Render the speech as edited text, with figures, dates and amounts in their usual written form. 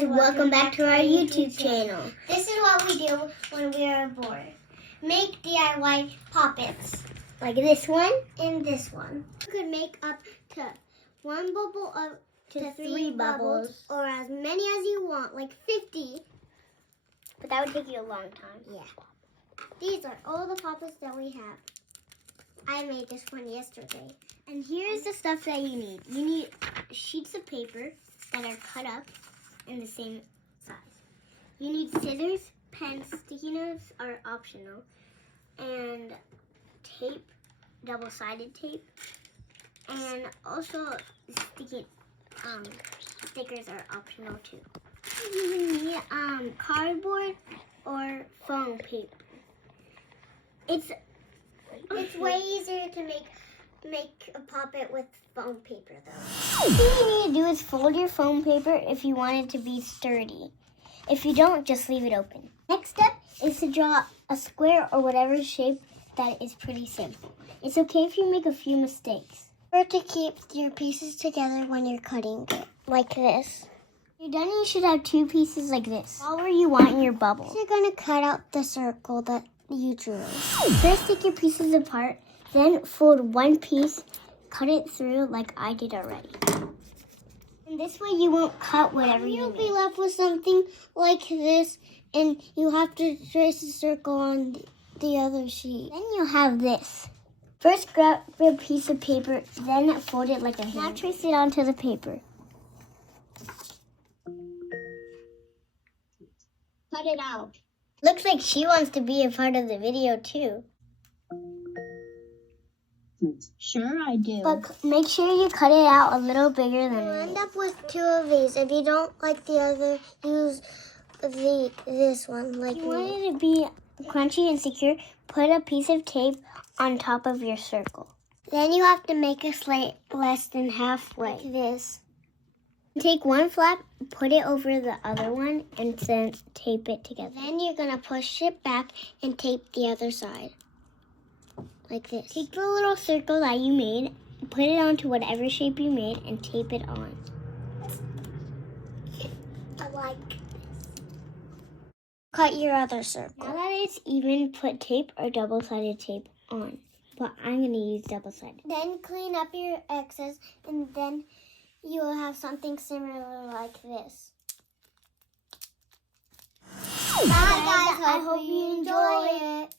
guys, welcome back to our YouTube channel. This is what we do when we are bored. Make DIY poppets. Like this one And this one. You could make up to one bubble up to three bubbles. or as many as you want, like 50. But that would take you a long time. Yeah. These are all the poppets that we have. I made this one yesterday. And here's the stuff that you need. You need sheets of paper that are cut up in the same size. You need scissors, pens, sticky notes are optional, and tape, double-sided tape, and also stickers are optional too. You need cardboard or foam paper. It's way easier to make a poppet with foam paper though. The thing you need to do is fold your foam paper if you want it to be sturdy. If you don't, just leave it open. Next step is to draw a square or whatever shape that is pretty simple. It's okay if you make a few mistakes. Or to keep your pieces together when you're cutting it, like this. When you're done, you should have two pieces like this, all where you want in your bubble. So you're going to cut out the circle that you drew. First, take your pieces apart, then fold one piece, cut it through like I did already. And this way you won't cut whatever you You'll make. be left with something like this, and you have to trace a circle on the other sheet. Then you'll have this. First, grab a piece of paper, then fold it like a hand. Now trace it onto the paper. Cut it out. Looks like she wants to be a part of the video too. Sure I do. But make sure you cut it out a little bigger than You'll it end is. up with two of these. If you don't like the other, use this one. Like If you want it to be crunchy and secure, put a piece of tape on top of your circle. Then you have to make a slit less than halfway. Like this. Take one flap, put it over the other one, and then tape it together. Then you're going to push it back and tape the other side. Like this. Take the little circle that you made, put it onto whatever shape you made, and tape it on. I like this. Cut your other circle. Now that it's even, put tape or double-sided tape on. But I'm going to use double-sided. Then clean up your excess, and then you will have something similar like this. Bye guys, I hope you enjoy it.